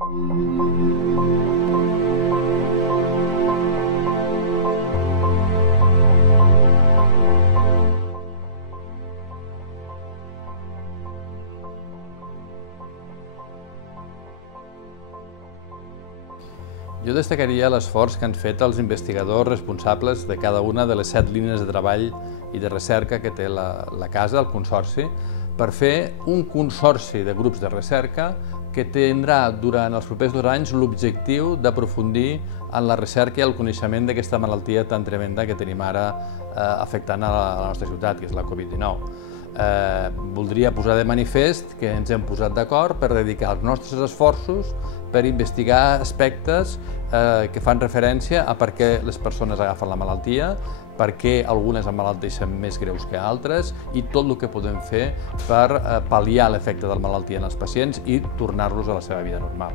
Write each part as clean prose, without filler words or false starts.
Jo destacaria l'esforç que han fet els investigadors responsables de cada una de les 7 línies de treball i de recerca que té la casa, el Consorci, per fer un consorci de grups de recerca que tindrà durant els propers 2 anys l'objectiu d'aprofundir en la recerca i el coneixement d'aquesta malaltia tan tremenda que tenim ara afectant a la nostra ciutat, que és la Covid-19. Voldria posar de manifest que ens hem posat d'acord per dedicar els nostres esforços per investigar aspectes que fan referència a per què les persones agafen la malaltia, per què algunes emmalalteixen més greus que altres i tot el que podem fer per pal·liar l'efecte de la malaltia en els pacients i tornar-los a la seva vida normal.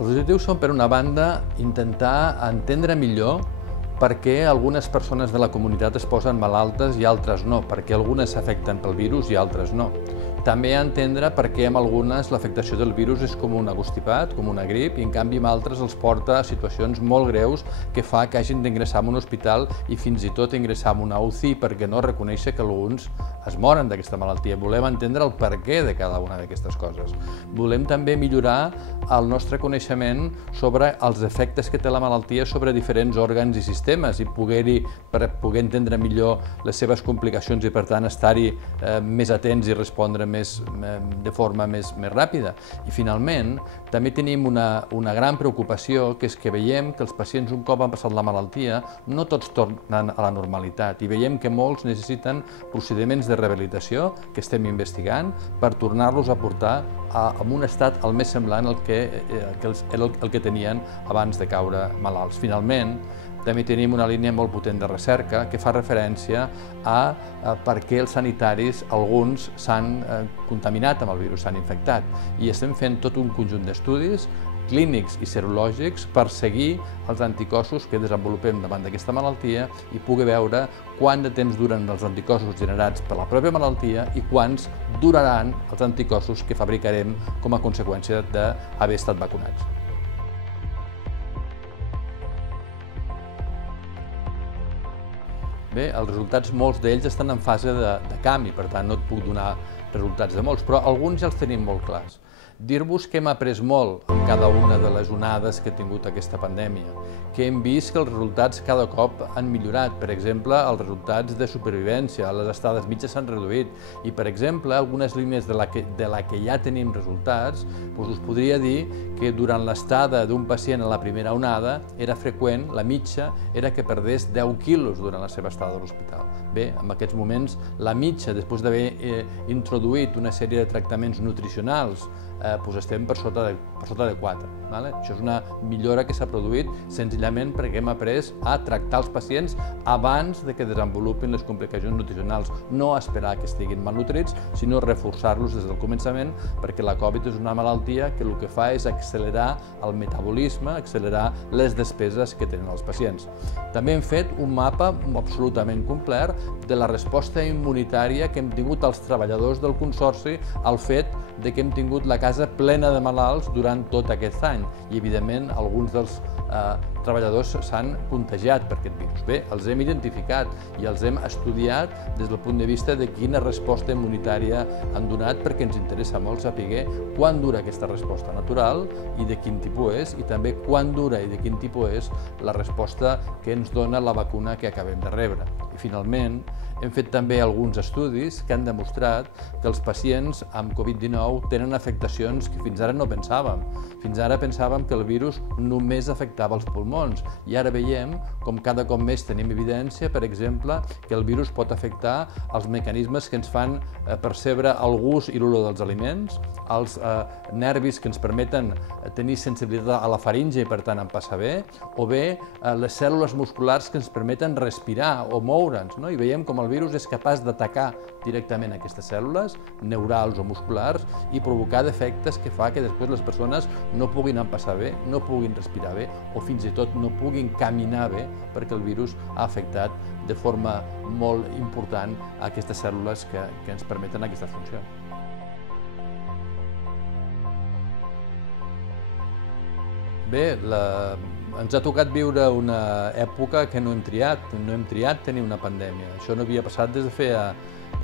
Els objectius són, per una banda, intentar entendre millor per què algunes persones de la comunitat es posen malaltes i altres no, per què algunes s'afecten pel virus i altres no. També entendre per què amb algunes l'afectació del virus és com un constipat, com una grip, i en canvi amb altres els porta a situacions molt greus que fa que hagin d'ingressar en un hospital i fins i tot ingressar en una UCI perquè no reconèixer que alguns es moren d'aquesta malaltia. Volem entendre el per què de cada una d'aquestes coses. Volem també millorar el nostre coneixement sobre els efectes que té la malaltia sobre diferents òrgans i sistemes i per poder entendre millor les seves complicacions i per tant estar-hi més atents i respondre de forma més ràpida. I finalment també tenim una gran preocupació, que és que veiem que els pacients un cop han passat la malaltia no tots tornen a la normalitat i veiem que molts necessiten procediments de rehabilitació que estem investigant per tornar-los a portar a un estat el més semblant al que tenien abans de caure malalts. Finalment, també tenim una línia molt potent de recerca que fa referència a per què els sanitaris, alguns, s'han contaminat amb el virus, s'han infectat. I estem fent tot un conjunt d'estudis clínics i serològics per seguir els anticossos que desenvolupem davant d'aquesta malaltia i poder veure quant de temps duren els anticossos generats per la pròpia malaltia i quants duraran els anticossos que fabricarem com a conseqüència d'haver estat vacunats. Bé, els resultats, molts d'ells estan en fase de canvi, per tant no et puc donar resultats de molts, però alguns ja els tenim molt clars. Dir-vos que hem après molt en cada una de les onades que ha tingut aquesta pandèmia, que hem vist que els resultats cada cop han millorat. Per exemple, els resultats de supervivència, les estades mitges s'han reduït i, per exemple, algunes línies de la que ja tenim resultats, us podria dir que durant l'estada d'un pacient a la primera onada era freqüent, la mitja era que perdés 10 quilos durant la seva estada a l'hospital. Bé, en aquests moments la mitja, després d'haver introduït una sèrie de tractaments nutricionals, estem per sota de 4. Això és una millora que s'ha produït senzillament perquè hem après a tractar els pacients abans que desenvolupin les complicacions nutricionals, no esperar que estiguin malnutrits, sinó reforçar-los des del començament, perquè la Covid és una malaltia que el que fa és accelerar el metabolisme, accelerar les despeses que tenen els pacients. També hem fet un mapa absolutament complet de la resposta immunitària que hem tingut els treballadors del Consorci al fet que hem tingut la casa plena de malalts durant tot aquest any i, evidentment, alguns dels treballadors s'han contagiat per aquest virus. Bé, els hem identificat i els hem estudiat des del punt de vista de quina resposta immunitària han donat, perquè ens interessa molt saber quan dura aquesta resposta natural i de quin tipus és, i també quan dura i de quin tipus és la resposta que ens dona la vacuna que acabem de rebre. I, finalment, hem fet també alguns estudis que han demostrat que els pacients amb Covid-19 tenen afectacions que fins ara no pensàvem. Fins ara pensàvem que el virus només afectava els pulmons i ara veiem com cada cop més tenim evidència, per exemple, que el virus pot afectar els mecanismes que ens fan percebre el gust i l'olor dels aliments, els nervis que ens permeten tenir sensibilitat a la faringe i per tant empassar bé, o bé les cèl·lules musculars que ens permeten respirar o moure'ns, i veiem com el virus és capaç d'atacar directament aquestes cèl·lules neurals o musculars i provocar defectes que fa que després les persones no puguin empassar bé, no puguin respirar bé o fins i tot no puguin caminar bé perquè el virus ha afectat de forma molt important aquestes cèl·lules que ens permeten aquesta funció. Bé, ens ha tocat viure una època que no hem triat tenir una pandèmia. Això no havia passat des de feia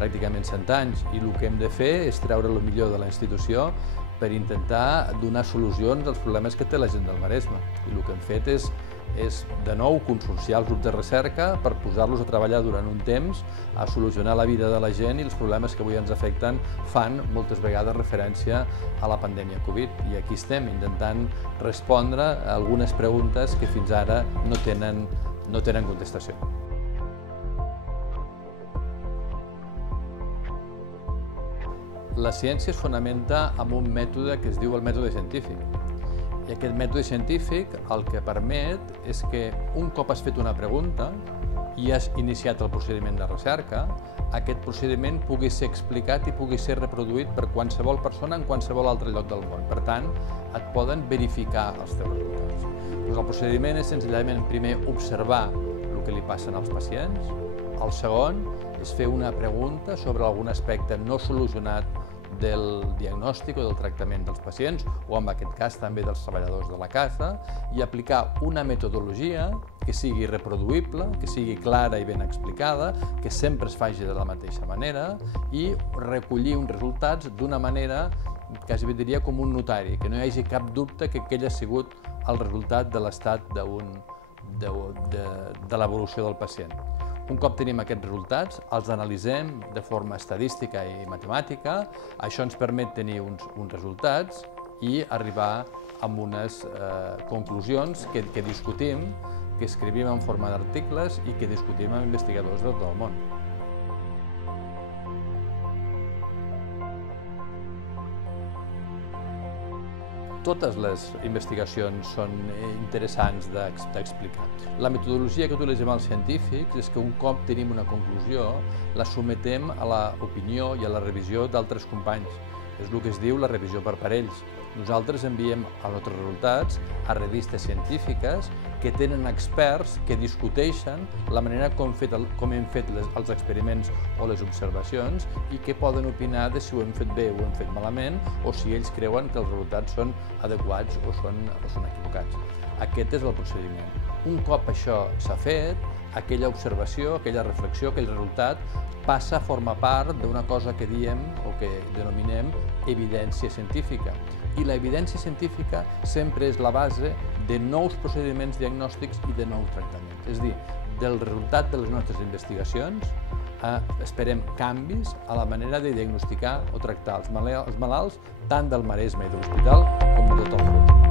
pràcticament 100 anys i el que hem de fer és treure el millor de la institució per intentar donar solucions als problemes que té la gent del Maresme. I el que hem fet és de nou consorciar els grups de recerca per posar-los a treballar durant un temps a solucionar la vida de la gent i els problemes que avui ens afecten fan moltes vegades referència a la pandèmia Covid. I aquí estem intentant respondre a algunes preguntes que fins ara no tenen contestació. La ciència es fonamenta en un mètode que es diu el mètode científic. I aquest mètode científic el que permet és que un cop has fet una pregunta i has iniciat el procediment de recerca, aquest procediment pugui ser explicat i pugui ser reproduït per qualsevol persona en qualsevol altre lloc del món. Per tant, et poden verificar els teus resultats. El procediment és senzillament primer observar el que li passa als pacients, el segon és fer una pregunta sobre algun aspecte no solucionat del diagnòstic o del tractament dels pacients, o en aquest cas també dels treballadors de la casa, i aplicar una metodologia que sigui reproduïble, que sigui clara i ben explicada, que sempre es faci de la mateixa manera i recollir uns resultats d'una manera, quasi diria com un notari, que no hi hagi cap dubte que aquell ha sigut el resultat de l'estat de l'evolució del pacient. Un cop tenim aquests resultats, els analitzem de forma estadística i matemàtica. Això ens permet tenir uns resultats i arribar a unes conclusions que discutim, que escrivim en forma d'articles i que discutim amb investigadors de tot el món. Totes les investigacions són interessants d'explicar. La metodologia que utilitzem els científics és que un cop tenim una conclusió, la sometem a l'opinió i a la revisió d'altres companys. És el que es diu la revisió per parells. Nosaltres enviem els nostres resultats a revistes científiques que tenen experts que discuteixen la manera com hem fet els experiments o les observacions i que poden opinar de si ho hem fet bé o ho hem fet malament o si ells creuen que els resultats són adequats o són equivocats. Aquest és el procediment. Un cop això s'ha fet, aquella observació, aquella reflexió, aquell resultat passa a formar part d'una cosa que diem o que denominem evidència científica. I l'evidència científica sempre és la base de nous procediments diagnòstics i de nous tractaments. És a dir, del resultat de les nostres investigacions esperem canvis a la manera de diagnosticar o tractar els malalts tant del Maresme i de l'hospital com de tot el món.